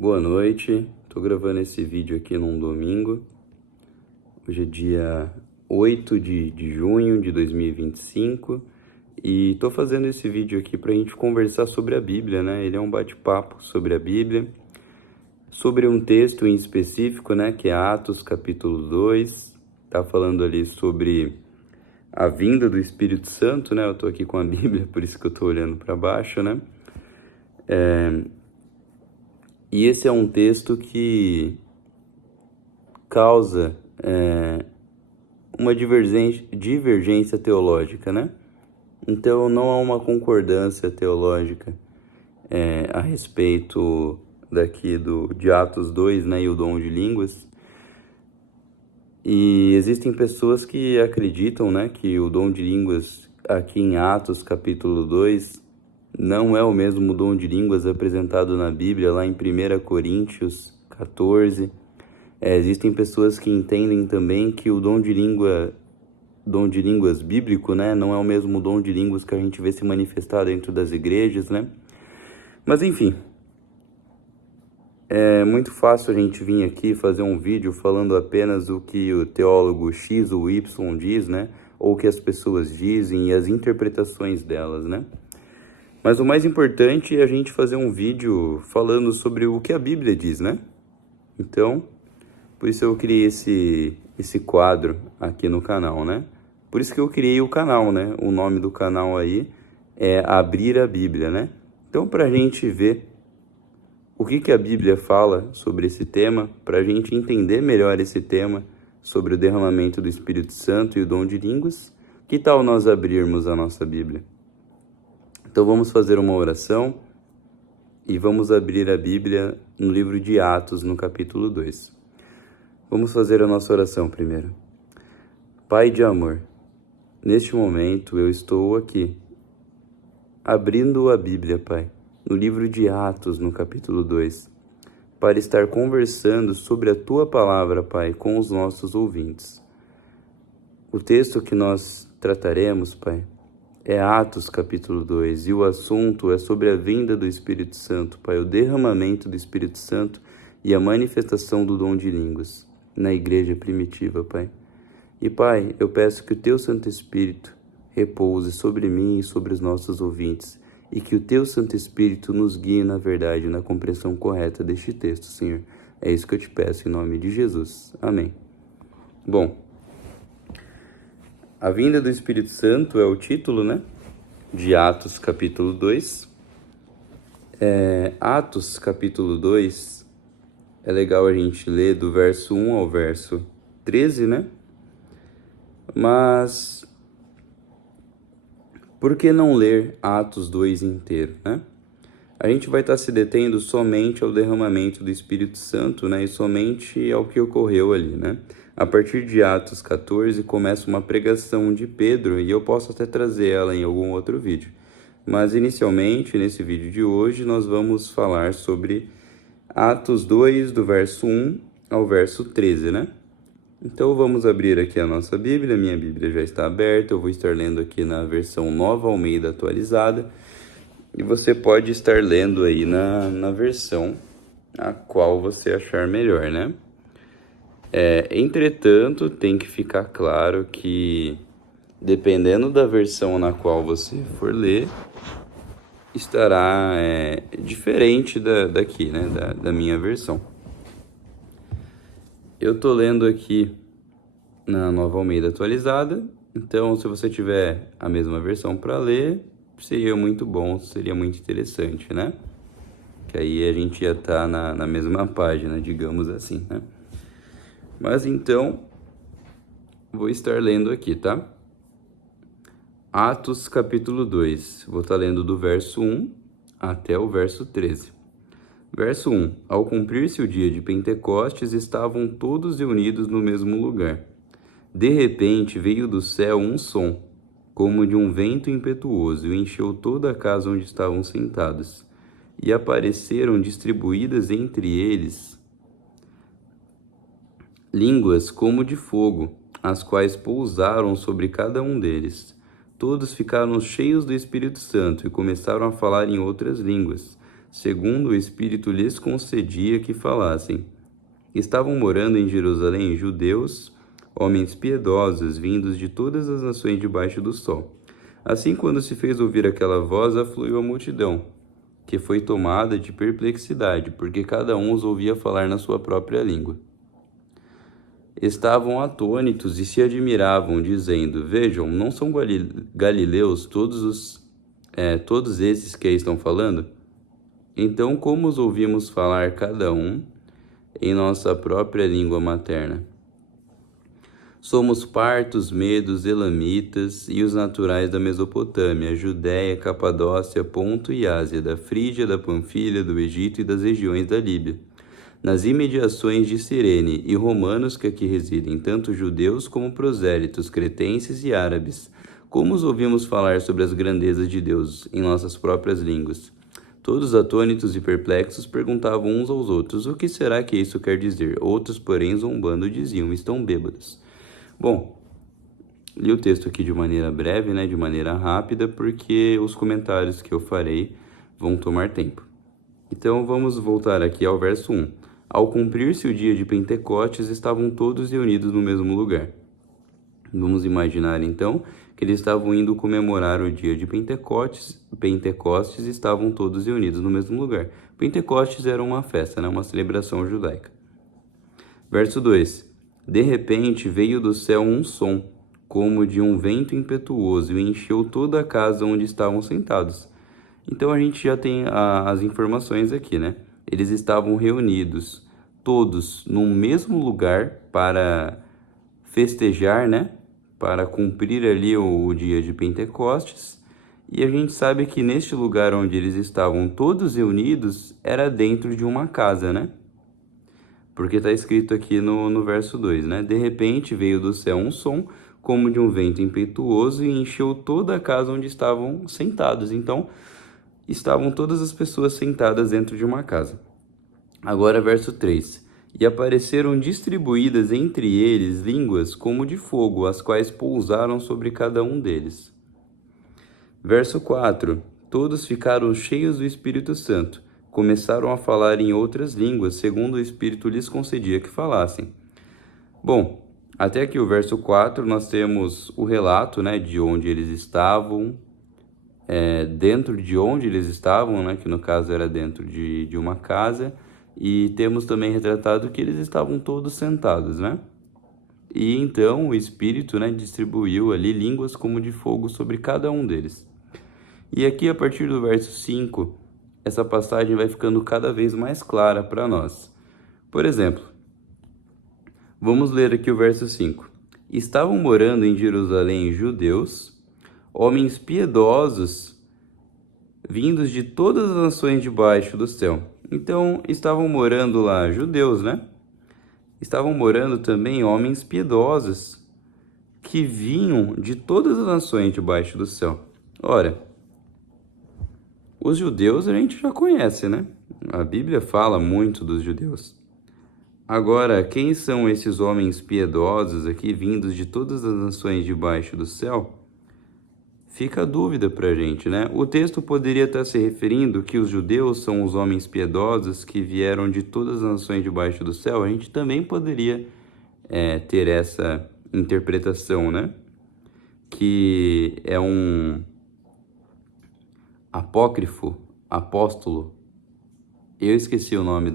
Boa noite, estou gravando esse vídeo aqui num domingo. Hoje é dia 8 de junho de 2025 e estou fazendo esse vídeo aqui para a gente conversar sobre a Bíblia, né? Ele é um bate-papo sobre a Bíblia, sobre um texto em específico, né? Que é Atos capítulo 2, tá falando ali sobre a vinda do Espírito Santo, né? Eu estou aqui com a Bíblia, por isso que eu estou olhando para baixo, né? E esse é um texto que causa uma divergência teológica, né? Então não há uma concordância teológica a respeito de Atos 2, né, e o dom de línguas. E existem pessoas que acreditam, né, que o dom de línguas aqui em Atos capítulo 2 não é o mesmo dom de línguas apresentado na Bíblia, lá em 1 Coríntios 14. Existem pessoas que entendem também que o dom de línguas bíblico, né, não é o mesmo dom de línguas que a gente vê se manifestar dentro das igrejas, né? Mas enfim, é muito fácil a gente vir aqui fazer um vídeo falando apenas o que o teólogo X ou Y diz, né? Ou o que as pessoas dizem e as interpretações delas, né? Mas o mais importante é a gente fazer um vídeo falando sobre o que a Bíblia diz, né? Então, por isso eu criei esse quadro aqui no canal, né? Por isso que eu criei o canal, né? O nome do canal aí é Abrir a Bíblia, né? Então, para a gente ver o que a Bíblia fala sobre esse tema, para a gente entender melhor esse tema sobre o derramamento do Espírito Santo e o dom de línguas, que tal nós abrirmos a nossa Bíblia? Então vamos fazer uma oração e vamos abrir a Bíblia no livro de Atos, no capítulo 2. Vamos fazer a nossa oração primeiro. Pai de amor, neste momento eu estou aqui, abrindo a Bíblia, Pai, no livro de Atos, no capítulo 2, para estar conversando sobre a Tua palavra, Pai, com os nossos ouvintes. O texto que nós trataremos, Pai, é Atos capítulo 2, e o assunto é sobre a vinda do Espírito Santo, Pai, o derramamento do Espírito Santo e a manifestação do dom de línguas na igreja primitiva, Pai. E, Pai, eu peço que o Teu Santo Espírito repouse sobre mim e sobre os nossos ouvintes, e que o Teu Santo Espírito nos guie na verdade, na compreensão correta deste texto, Senhor. É isso que eu te peço em nome de Jesus. Amém. Bom, a vinda do Espírito Santo é o título, né, de Atos capítulo 2. Atos capítulo 2, é legal a gente ler do verso 1 ao verso 13, né? Mas por que não ler Atos 2 inteiro, né? A gente vai estar se detendo somente ao derramamento do Espírito Santo, né? E somente ao que ocorreu ali, né? A partir de Atos 14 começa uma pregação de Pedro, e eu posso até trazer ela em algum outro vídeo. Mas inicialmente, nesse vídeo de hoje, nós vamos falar sobre Atos 2, do verso 1 ao verso 13, né? Então vamos abrir aqui a nossa Bíblia, minha Bíblia já está aberta, eu vou estar lendo aqui na versão Nova Almeida atualizada, e você pode estar lendo aí na versão a qual você achar melhor, né? Entretanto, tem que ficar claro que, dependendo da versão na qual você for ler, estará diferente daqui, né? Da minha versão. Eu tô lendo aqui na Nova Almeida atualizada, então se você tiver a mesma versão para ler, seria muito bom, seria muito interessante, né? Que aí a gente ia estar na mesma página, digamos assim, né? Mas então, vou estar lendo aqui, tá? Atos capítulo 2, vou estar lendo do verso 1 até o verso 13. Verso 1. Ao cumprir-se o dia de Pentecostes, estavam todos reunidos no mesmo lugar. De repente veio do céu um som, como de um vento impetuoso, e encheu toda a casa onde estavam sentados. E apareceram distribuídas entre eles línguas como de fogo, as quais pousaram sobre cada um deles. Todos ficaram cheios do Espírito Santo e começaram a falar em outras línguas, segundo o Espírito lhes concedia que falassem. Estavam morando em Jerusalém judeus, homens piedosos, vindos de todas as nações debaixo do sol. Assim, quando se fez ouvir aquela voz, afluiu a multidão, que foi tomada de perplexidade, porque cada um os ouvia falar na sua própria língua. Estavam atônitos e se admiravam, dizendo: Vejam, não são galileus todos esses que aí estão falando? Então, como os ouvimos falar cada um em nossa própria língua materna? Somos partos, medos, elamitas e os naturais da Mesopotâmia, Judéia, Capadócia, Ponto e Ásia, da Frígia, da Panfilha, do Egito e das regiões da Líbia, nas imediações de Cirene, e romanos que aqui residem, tanto judeus como prosélitos, cretenses e árabes. Como os ouvimos falar sobre as grandezas de Deus em nossas próprias línguas? Todos atônitos e perplexos perguntavam uns aos outros: o que será que isso quer dizer? Outros, porém, zombando, diziam: estão bêbados. Bom, li o texto aqui de maneira breve, de maneira rápida, porque os comentários que eu farei vão tomar tempo. Então, vamos voltar aqui ao verso 1. Ao cumprir-se o dia de Pentecostes, estavam todos reunidos no mesmo lugar. Vamos imaginar, então, que eles estavam indo comemorar o dia de Pentecostes e estavam todos reunidos no mesmo lugar. Pentecostes era uma festa, uma celebração judaica. Verso 2. De repente veio do céu um som, como de um vento impetuoso, e encheu toda a casa onde estavam sentados. Então a gente já tem as informações aqui, Eles estavam reunidos, todos, no mesmo lugar para festejar, Para cumprir ali o dia de Pentecostes. E a gente sabe que neste lugar onde eles estavam todos reunidos, era dentro de uma casa, Porque está escrito aqui no verso 2, De repente veio do céu um som, como de um vento impetuoso, e encheu toda a casa onde estavam sentados. Então, estavam todas as pessoas sentadas dentro de uma casa. Agora, verso 3. E apareceram distribuídas entre eles línguas como de fogo, as quais pousaram sobre cada um deles. Verso 4. Todos ficaram cheios do Espírito Santo. Começaram a falar em outras línguas, segundo o Espírito lhes concedia que falassem. Bom, até aqui o verso 4, nós temos o relato, de onde eles estavam, dentro de onde eles estavam, que no caso era dentro de uma casa, e temos também retratado que eles estavam todos sentados, E então o Espírito, distribuiu ali línguas como de fogo sobre cada um deles. E aqui, a partir do verso 5, essa passagem vai ficando cada vez mais clara para nós. Por exemplo, vamos ler aqui o verso 5. Estavam morando em Jerusalém judeus, homens piedosos, vindos de todas as nações debaixo do céu. Então, estavam morando lá judeus, Estavam morando também homens piedosos, que vinham de todas as nações debaixo do céu. Ora, os judeus a gente já conhece, A Bíblia fala muito dos judeus. Agora, quem são esses homens piedosos aqui, vindos de todas as nações debaixo do céu? Fica a dúvida para a gente, O texto poderia estar se referindo que os judeus são os homens piedosos que vieram de todas as nações debaixo do céu. A gente também poderia ter essa interpretação, Que é um apócrifo, apóstolo. Eu esqueci o nome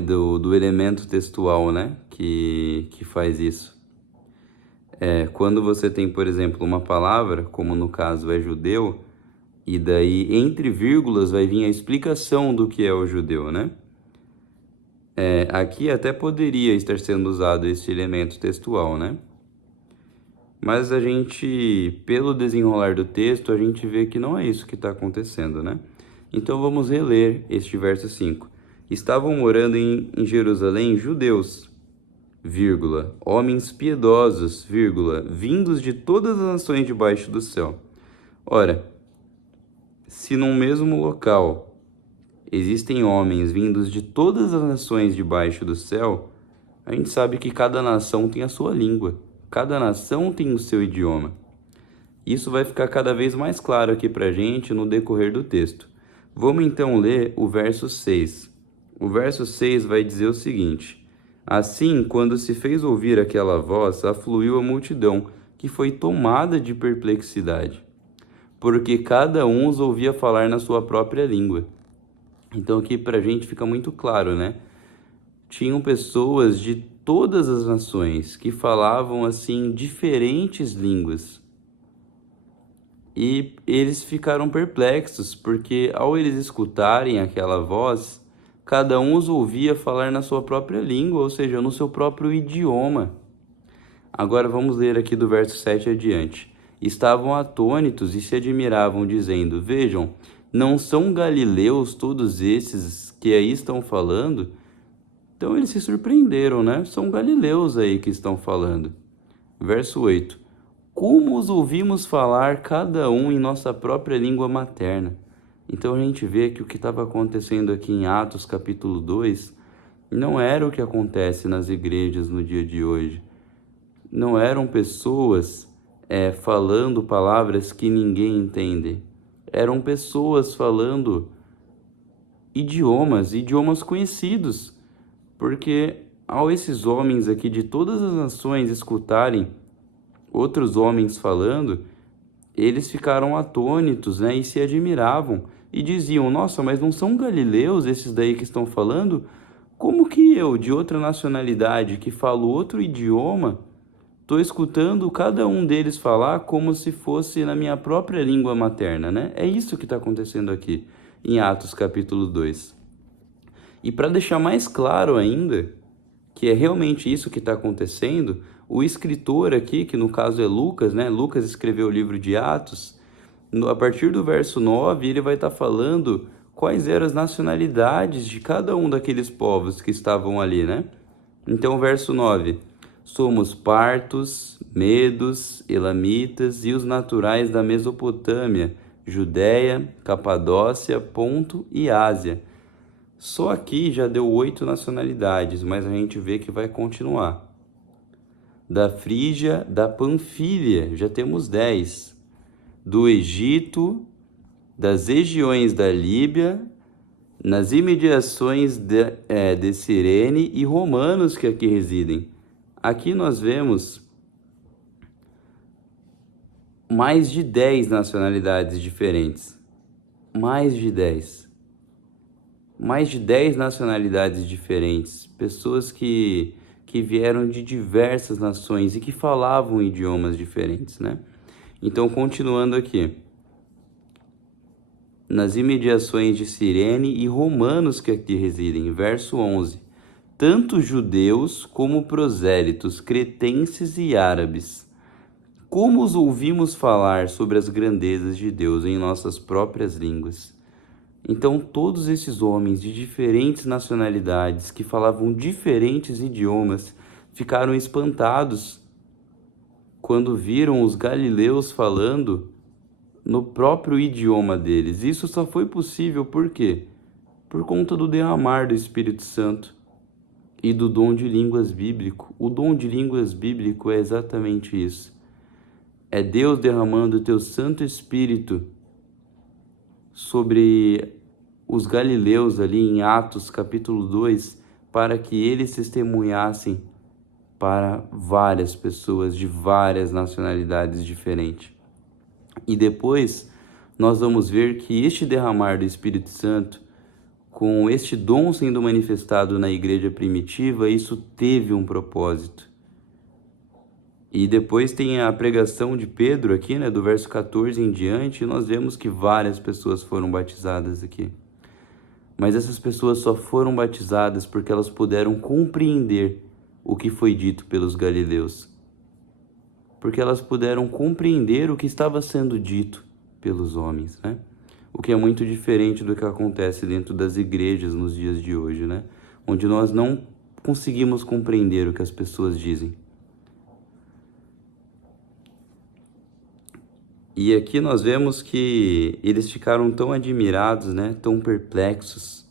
do elemento textual, que faz isso. Quando você tem, por exemplo, uma palavra, como no caso é judeu, e daí entre vírgulas vai vir a explicação do que é o judeu, Aqui até poderia estar sendo usado esse elemento textual, Mas a gente, pelo desenrolar do texto, a gente vê que não é isso que está acontecendo, Então vamos reler este verso 5. Estavam morando em Jerusalém judeus, vírgula, homens piedosos, vírgula, vindos de todas as nações debaixo do céu. Ora, se num mesmo local existem homens vindos de todas as nações debaixo do céu, a gente sabe que cada nação tem a sua língua, cada nação tem o seu idioma. Isso vai ficar cada vez mais claro aqui para a gente no decorrer do texto. Vamos então ler o verso 6. O verso 6 vai dizer o seguinte: Assim, quando se fez ouvir aquela voz, afluiu a multidão, que foi tomada de perplexidade, porque cada um os ouvia falar na sua própria língua. Então aqui para a gente fica muito claro, né? Tinham pessoas de todas as nações que falavam assim diferentes línguas. E eles ficaram perplexos, porque ao eles escutarem aquela voz, cada um os ouvia falar na sua própria língua, ou seja, no seu próprio idioma. Agora vamos ler aqui do verso 7 adiante. Estavam atônitos e se admiravam, dizendo: Vejam, não são galileus todos esses que aí estão falando? Então eles se surpreenderam, né? São galileus aí que estão falando. Verso 8. Como os ouvimos falar cada um em nossa própria língua materna? Então a gente vê que o que estava acontecendo aqui em Atos capítulo 2 não era o que acontece nas igrejas no dia de hoje. Não eram pessoas falando palavras que ninguém entende. Eram pessoas falando idiomas conhecidos. Porque ao esses homens aqui de todas as nações escutarem outros homens falando, eles ficaram atônitos, né, e se admiravam e diziam: Nossa, mas não são galileus esses daí que estão falando? Como que eu, de outra nacionalidade, que falo outro idioma, estou escutando cada um deles falar como se fosse na minha própria língua materna, né? É isso que está acontecendo aqui em Atos capítulo 2. E para deixar mais claro ainda que é realmente isso que está acontecendo, o escritor aqui, que no caso é Lucas, né? Lucas escreveu o livro de Atos. A partir do verso 9, ele vai estar falando quais eram as nacionalidades de cada um daqueles povos que estavam ali, né? Então, o verso 9: Somos partos, medos, elamitas e os naturais da Mesopotâmia, Judéia, Capadócia, Ponto e Ásia. Só aqui já deu 8 nacionalidades, mas a gente vê que vai continuar. Da Frígia, da Panfília, já temos 10. Do Egito, das regiões da Líbia, nas imediações de Cirene e romanos que aqui residem. Aqui nós vemos mais de 10 nacionalidades diferentes. Mais de 10. Mais de 10 nacionalidades diferentes, pessoas que vieram de diversas nações e que falavam idiomas diferentes, né? Então, continuando aqui, nas imediações de Cirene e romanos que aqui residem, verso 11, tanto judeus como prosélitos, cretenses e árabes, como os ouvimos falar sobre as grandezas de Deus em nossas próprias línguas. Então, todos esses homens de diferentes nacionalidades, que falavam diferentes idiomas, ficaram espantados quando viram os galileus falando no próprio idioma deles. Isso só foi possível por quê? Por conta do derramar do Espírito Santo e do dom de línguas bíblico. O dom de línguas bíblico é exatamente isso. É Deus derramando o teu Santo Espírito sobre os galileus ali em Atos capítulo 2, para que eles testemunhassem para várias pessoas de várias nacionalidades diferentes. E depois nós vamos ver que este derramar do Espírito Santo, com este dom sendo manifestado na igreja primitiva, isso teve um propósito. E depois tem a pregação de Pedro aqui, né, do verso 14 em diante, e nós vemos que várias pessoas foram batizadas aqui. Mas essas pessoas só foram batizadas porque elas puderam compreender o que foi dito pelos galileus. Porque elas puderam compreender o que estava sendo dito pelos homens, né? O que é muito diferente do que acontece dentro das igrejas nos dias de hoje, né? Onde nós não conseguimos compreender o que as pessoas dizem. E aqui nós vemos que eles ficaram tão admirados, né? Tão perplexos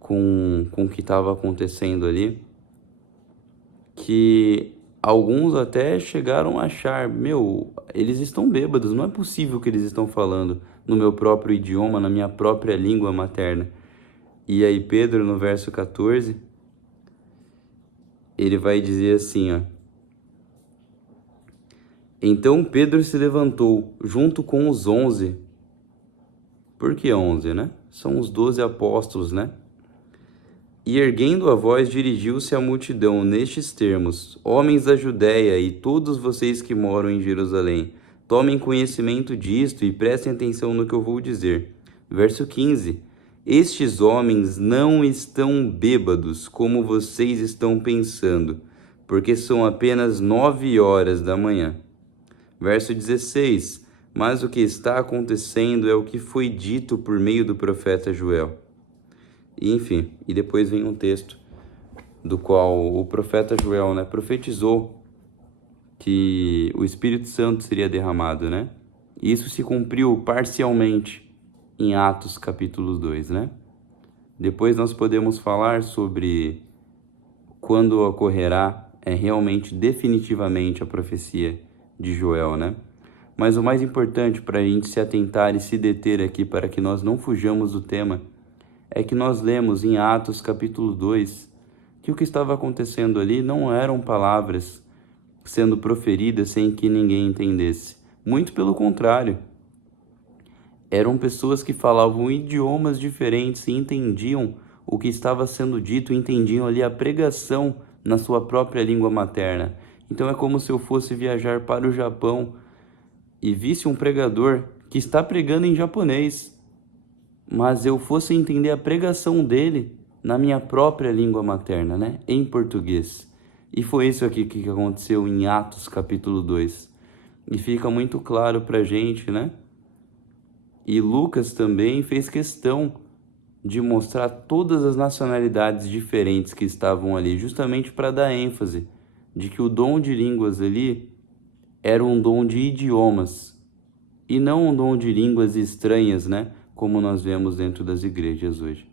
com o que estava acontecendo ali, que alguns até chegaram a achar, meu, eles estão bêbados, não é possível que eles estão falando no meu próprio idioma, na minha própria língua materna. E aí Pedro, no verso 14, ele vai dizer assim, ó: Então Pedro se levantou, junto com os 11. Por que 11, né? São os 12 apóstolos, né? E erguendo a voz, dirigiu-se à multidão nestes termos: Homens da Judéia e todos vocês que moram em Jerusalém, tomem conhecimento disto e prestem atenção no que eu vou dizer. Verso 15: Estes homens não estão bêbados, como vocês estão pensando, porque são apenas 9 horas da manhã. Verso 16: Mas o que está acontecendo é o que foi dito por meio do profeta Joel. E, enfim, e depois vem um texto do qual o profeta Joel, né, profetizou que o Espírito Santo seria derramado, né? E isso se cumpriu parcialmente em Atos capítulo 2, né? Depois nós podemos falar sobre quando ocorrerá realmente, definitivamente, a profecia de Joel, né? Mas o mais importante para a gente se atentar e se deter aqui, para que nós não fujamos do tema, é que nós lemos em Atos capítulo 2 que o que estava acontecendo ali não eram palavras sendo proferidas sem que ninguém entendesse. Muito pelo contrário. Eram pessoas que falavam idiomas diferentes e entendiam o que estava sendo dito, entendiam ali a pregação na sua própria língua materna. Então é como se eu fosse viajar para o Japão e visse um pregador que está pregando em japonês, mas eu fosse entender a pregação dele na minha própria língua materna, né? Em português. E foi isso aqui que aconteceu em Atos capítulo 2. E fica muito claro pra gente, né? E Lucas também fez questão de mostrar todas as nacionalidades diferentes que estavam ali, justamente para dar ênfase de que o dom de línguas ali era um dom de idiomas e não um dom de línguas estranhas, né? Como nós vemos dentro das igrejas hoje.